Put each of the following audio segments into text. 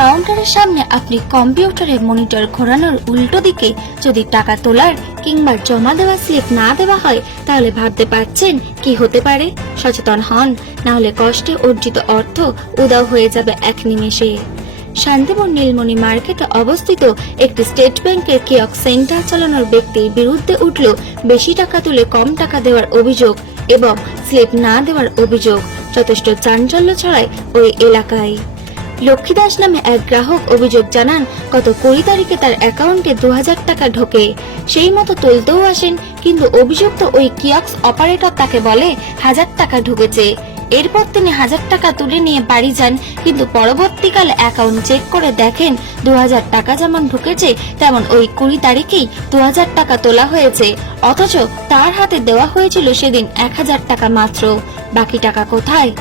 কাউন্টারের সামনে আপনি কম্পিউটারের মনিটর ঘোরানোর উল্টো দিকে যদি টাকা তোলার কিংবা জমা দেওয়া স্লিপ না দেওয়া হয়, তাহলে ভাবতে পারছেন কি হতে পারে। সচেতন হন, না হলে কষ্টে অর্জিত অর্থ উধাও হয়ে যাবে এক নিমেষে। শান্তিপুর নীলমণি মার্কেটে অবস্থিত একটি স্টেট ব্যাংকের কিয়স্ক সেন্টার চালানোর ব্যক্তির বিরুদ্ধে উঠল বেশি টাকা তুলে কম টাকা দেওয়ার অভিযোগ এবং স্লিপ না দেওয়ার অভিযোগ। যথেষ্ট চাঞ্চল্য ছড়ায় ওই এলাকায়। লক্ষ্মীদাস নামে এক গ্রাহক অভিযোগ জানান, গত 20 তারিখে তার অ্যাকাউন্টে 2000 টাকা ঢোকে। সেই মতো তুলতেও আসেন, কিন্তু অভিযুক্ত ওই কিয়স্ক অপারেটর তাকে বলে 1000 টাকা ঢুকেছে। এরপর তিনি 1000 টাকা তুলে নিয়ে বাড়ি যান, কিন্তু পরবর্তীকালে অ্যাকাউন্ট চেক করে দেখেন 2000 টাকা যেমন ঢুকেছে তেমন ওই 20 তারিখেই 2000 টাকা তোলা হয়েছে, অথচ তার হাতে দেওয়া হয়েছিল সেদিন 1000 টাকা মাত্র। বাকি টাকা কোথায়?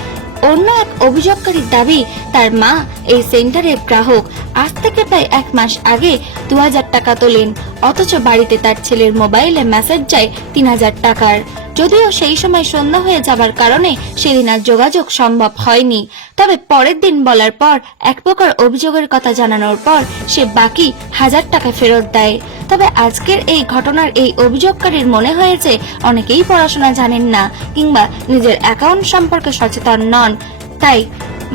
অন্য এক অভিযোগকারীর দাবি, তার মা এই সেন্টারের গ্রাহক। আজ থেকে প্রায় 1 মাস আগে 2000 টাকা তোলেন, অথচ বাড়িতে তার ছেলের মোবাইলে মেসেজ যায় 3000 টাকার। যদিও সেই সময় সন্ধ্যা হয়ে যাবার কারণে সেদিন আর যোগাযোগ সম্ভব হয়নি। তবে পরের দিন বলার পর এক প্রকার অভিযোগের কথা জানানোর পর সে বাকি 1000 টাকা ফেরত দেয়। তবে আজকের এই ঘটনার এই অভিযোগকারীর মনে হয়েছে অনেকেই পড়াশোনা জানেন না কিংবা নিজের অ্যাকাউন্ট সম্পর্কে সচেতন নন, তাই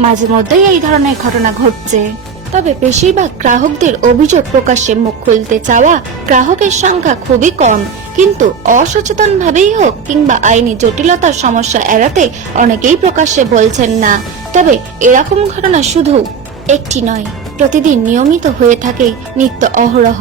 মাঝে মধ্যেই এই ধরনের ঘটনা ঘটছে। তবে বেশিরভাগ গ্রাহকদের অভিযোগ প্রকাশ্যে মুখ খুলতে চাওয়া গ্রাহকের সংখ্যা খুবই কম, কিন্তু অসচেতন ভাবেই হোক কিংবা আইনি জটিলতার সমস্যা এড়াতে অনেকেই প্রকাশ্যে বলছেন না। তবে এরকম ঘটনা শুধু একটি নয়, প্রতিদিন নিয়মিত হয়ে থাকে নিত্য অহরহ।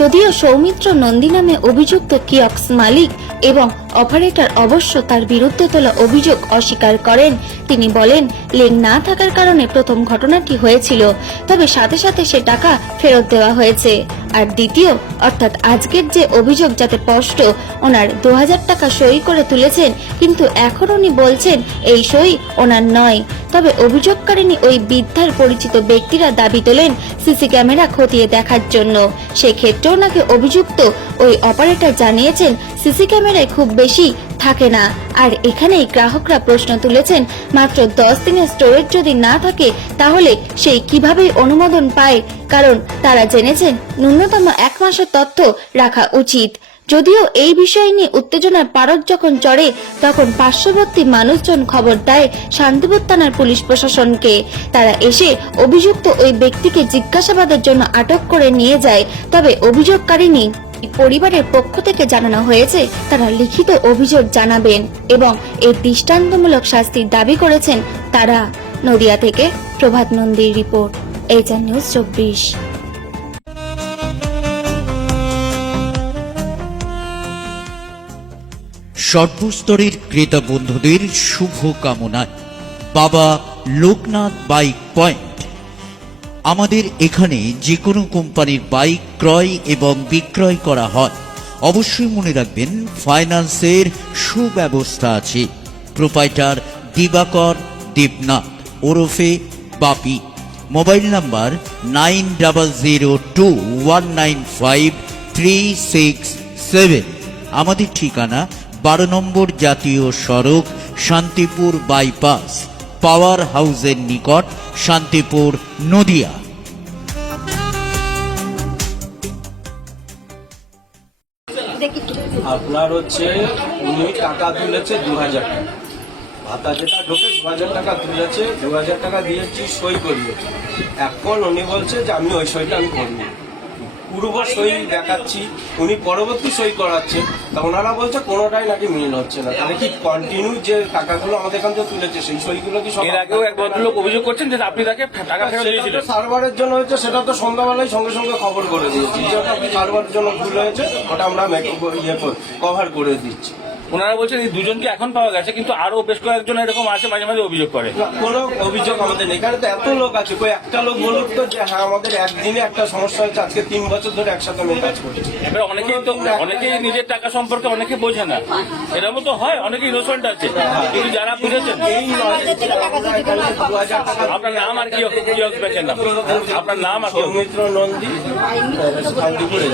যদিও সৌমিত্র নন্দী নামে অভিযুক্ত কিয়স্ক মালিক এবং অপারেটর অবশ্য তার বিরুদ্ধে তোলা অভিযোগ অস্বীকার করেন। তিনি বলেন, লিঙ্ক না থাকার কারণে প্রথম ঘটনাটি হয়েছিল, তবে সাথে সাথে সে টাকা ফেরত দেওয়া হয়েছে। আর দ্বিতীয় অর্থাৎ আজকের যে অভিযোগ, যাতে স্পষ্ট ওনার 2000 টাকা সই করে তুলেছেন, কিন্তু এখন উনি বলছেন এই সই ওনার নয়। তবে অভিযোগকারিনী ওই বৃদ্ধার পরিচিত ব্যক্তিরা দাবি তোলেন সিসি ক্যামেরা খতিয়ে দেখার জন্য। সেক্ষেত্রেও নাকি অভিযুক্ত ওই অপারেটর জানিয়েছেন সিসি ক্যামেরায় খুব বেশি থাকে না। আর এখানেই গ্রাহকরা প্রশ্ন তুলেছেন, মাত্র 10 দিনের স্টোরেজ যদি না থাকে তাহলে সেই কিভাবে অনুমোদন পায়, কারণ তারা জেনেছেন ন্যূনতম 1 মাসের তথ্য রাখা উচিত। যদিও এই বিষয় নিয়ে উত্তেজনার পারদ যখন চড়ে, তখন পার্শ্ববর্তী মানুষজন খবর দেয় শান্তিপুর থানার পুলিশ প্রশাসনকে। তারা এসে অভিযুক্ত ওই ব্যক্তিকে জিজ্ঞাসাবাদের জন্য আটক করে নিয়ে যায়। তবে অভিযোগকারিনী পরিবারের পক্ষ থেকে জানানো হয়েছে তারা লিখিত অভিযোগ জানাবেন এবং এর দৃষ্টান্তমূলক শাস্তির দাবি করেছেন তারা। নদিয়া থেকে প্রভাত নন্দীর রিপোর্ট, এইচআর নিউজ 24। সর্বস্তরের ক্রেতা বন্ধুদের শুভ কামনায় বাবা লোকনাথ বাইক পয়েন্ট। আমাদের এখানে যে কোনো কোম্পানির বাইক ক্রয় এবং বিক্রয় করা হয়। অবশ্যই মনে রাখবেন ফাইন্যান্সের সুব্যবস্থা আছে। প্রোপাইটার দিবাকর দেবনাথ ওরফে বাপি। Mobile number 9002195367। আমাদের ঠিকানা 12 নম্বর জাতীয় সড়ক, শান্তিপুর বাইপাস, পাওয়ার হাউসের নিকট, শান্তিপুর, নদিয়া। আপনার হচ্ছে উনি টাকা তুলেছে 2000 টাকা, ভাতা যেটা ঢোকে 2000 টাকা তুলেছে, 2000 টাকা দিয়েছি, সই করিয়েছি। এখন উনি বলছে যে আমি ওই সইটা আমি করিনি, পূর্ব সই দেখাচ্ছি, উনি পরবর্তী সই করাচ্ছে। তা ওনারা বলছে কোনোটাই নাকি মিল হচ্ছে না। তাহলে কি কন্টিনিউ যে টাকাগুলো আমাদের এখান থেকে তুলেছে সেই সইগুলো কি সব? এর আগেও এক ভদ্রলোক অভিযোগ করছেন যে আপনি তাকে টাকা ফেরত দিয়েছিলেন। সার্ভারের জন্য হয়েছে, সেটা তো সন্ধ্যাবেলায় সঙ্গে সঙ্গে খবর করে দিয়েছি যে ওটা সার্ভারের জন্য ভুল হয়েছে, ওটা আমরা কভার করে দিচ্ছি। ওনারা বলছেন এই দুজনকে এখন পাওয়া গেছে, কিন্তু আরো বেশ কয়েকজন এরকম আছে মাঝে মাঝে অভিযোগ করে। কোনো অভিযোগ আমাদের নেই, এখানে তো এত লোক আছে, কই একটা লোক বলুক তো যে হ্যাঁ আমাদের একদিনে একটা সমস্যা হচ্ছে, আজকে 3 বছর ধরে একসাথে আমি কাজ করছি। এবার অনেকেই নিজের টাকা সম্পর্কে অনেকে বোঝে না, এরকম তো হয়, অনেকে ইনোসেন্ট আছে, কিন্তু যারা বুঝেছেন। আপনার নাম আর কি ব্যাংকের নাম? আপনার নাম আর? সৌমিত্র নন্দী, শান্তিপুরে।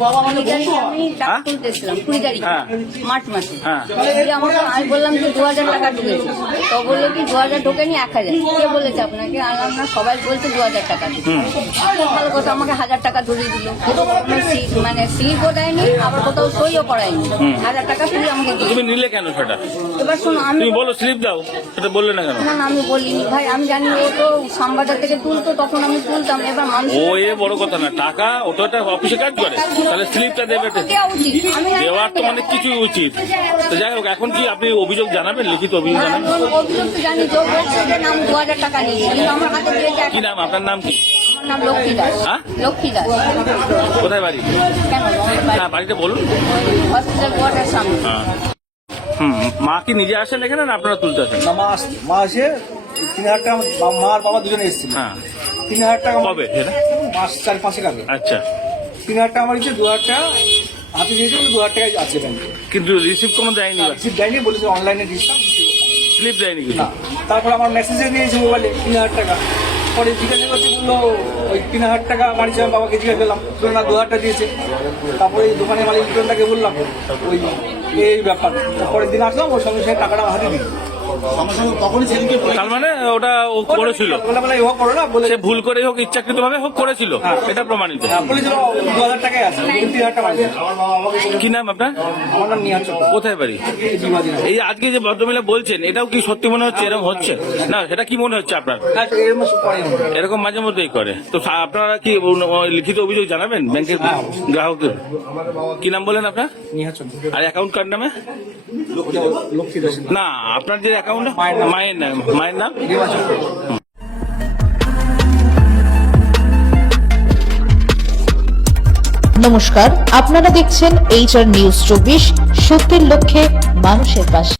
কুড়ি তারিখে আমি টাকা তুলতেছিলাম, 20 তারিখে হ্যাঁ। মার্চ মাসে। হ্যাঁ। দিয়ে আমাকে আমি বললাম যে 2000 টাকা ঢুকেছে, তো বললো কি 2000 ঢোকেনি, 1000। কে বলেছে আপনাকে? আনলাম না, সবাই বলছে 2000 টাকা ঢুকেছে। ভালো কথা, আমাকে 1000 টাকা ধরিয়ে দিল, মানে স্লিপও দেয়নি, আবার কোথাও সইও করায়নি, 1000 টাকা ফ্রি আমাকে দিয়ে। তুমি নিলে কেন সেটা? এবার শোনো, আমি তুমি বলো স্লিপ দাও, সেটা বললে না কেন? না না, আমি বলিনি ভাই, আমি জানি ও তো সাম্বাদার থেকে তুলতো, তখন আমি তুলতাম। এবার মানুষ ও এ বড় কথা না, টাকা ওটা একটা অফিসে কাজ করে, তাহলে স্লিপটা দেবে। দেওয়া উচিত, আমি জানি দেওয়ার তো অনেক কিছু উচিত। তো যাই হোক, এখন কি আপনি অভিযোগ জানাবেন, লিখিত অভিযোগ জানাবেন? অভিযোগ তো জানি, যোগ বলছে যে নাম 2000 টাকা নিয়েছি, কিন্তু আমার হাতে দিয়েছে কি নাম আপনার? নাম কি? আমার নাম লক্ষ্মী দাস। হ্যাঁ? লক্ষ্মী দাস। কোথায় বাড়ি? কেন? হ্যাঁ, বাড়িটা বলুন। হসপিটাল কোয়ার্টার সামনে। হ্যাঁ। মা কি নিজে আসেন এখানে না আপনারা তুলতে আসেন? না, মা আসে 3000 টাকা, মা আর বাবা দুজনে এসেছিল। হ্যাঁ। 3000 টাকা কবে সেটা? মাস 4-5 আগে। আচ্ছা। 3000 টাকা আমার দিচ্ছে, 2000 টাকা হাতে দিয়েছে, 2000 টাকাই আছে ব্যাংকে। কিন্তু রিসিভ কোনো দেয়নি, রিসিপ্ট দেয়নি, বলেছে অনলাইনে ডিসকাউন্ট দিচ্ছি। স্লিপ দেয়নি কিছু। না, তারপর আমার মেসেজে দিয়েছে মোবাইলে 3000 টাকা। পরে জিজ্ঞাসা করতে বললো ওই 3000 টাকা আমার হিসাবে বাবাকে জিজ্ঞাসা করলাম, না 2000 টাকা দিয়েছে। তারপরে এই দোকানের মালিক লিটনটাকে বললাম ওই এই ব্যাপার। পরের দিন আসলাম, ওর সঙ্গে সঙ্গে টাকাটা আমার হাতে দিই। তার মানে ওটা ও করেছিল, বলে এভাবে করো না, বলে সে ভুল করে হোক ইচ্ছাকৃত ভাবে হোক করেছিল, এটা প্রমাণিত। বলেছিল 2000 টাকাই আছে, 3000 টাকা আছে। কি নাম আপনার? আমার নাম নিহার চক্র। কোথায় বাড়ি? এই আজকে যে ভদ্রমহিলা বলছেন, এটাও কি সত্যি মনে হচ্ছে এরকম হচ্ছে? না, সেটা কি মনে হচ্ছে আপনার? হ্যাঁ, এরকম করেনি। এরকম মাঝে মধ্যেই করে। তো আপনারা কি লিখিত অভিযোগ জানাবেন ব্যাংকের গ্রাহকের? কি নাম বলেন আপনার? নিহার চক্র। আর অ্যাকাউন্ট কার্ড নামে? লক্ষ্মী দাস। না, আপনার যে অ্যাকাউন্ট, মায়ের নাম, মায়ের নাম? নিহার চক্র। নমস্কার, আপনারা দেখছেন HR নিউজ 24, সত্যের লক্ষ্যে মানুষের পাশে।